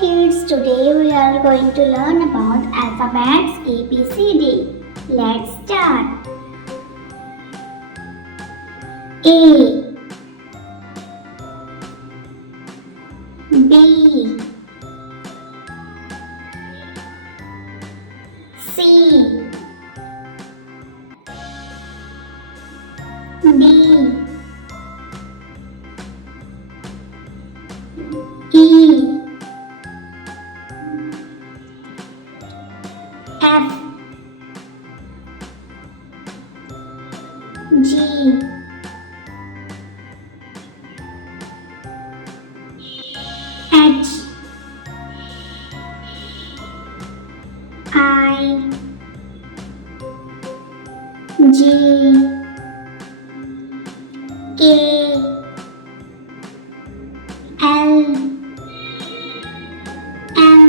kids, today we are going to learn about alphabets ABCD. Let's start. A, B, C, D, E, F, G, H, I, J, K, L, M,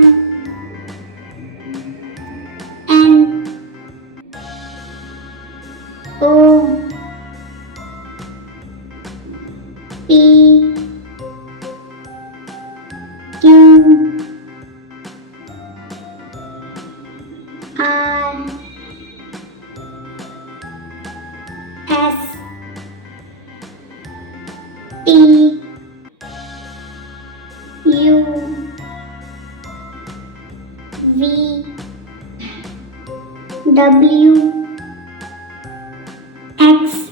N, O, P, Q, R, S, T, U, V, W, X,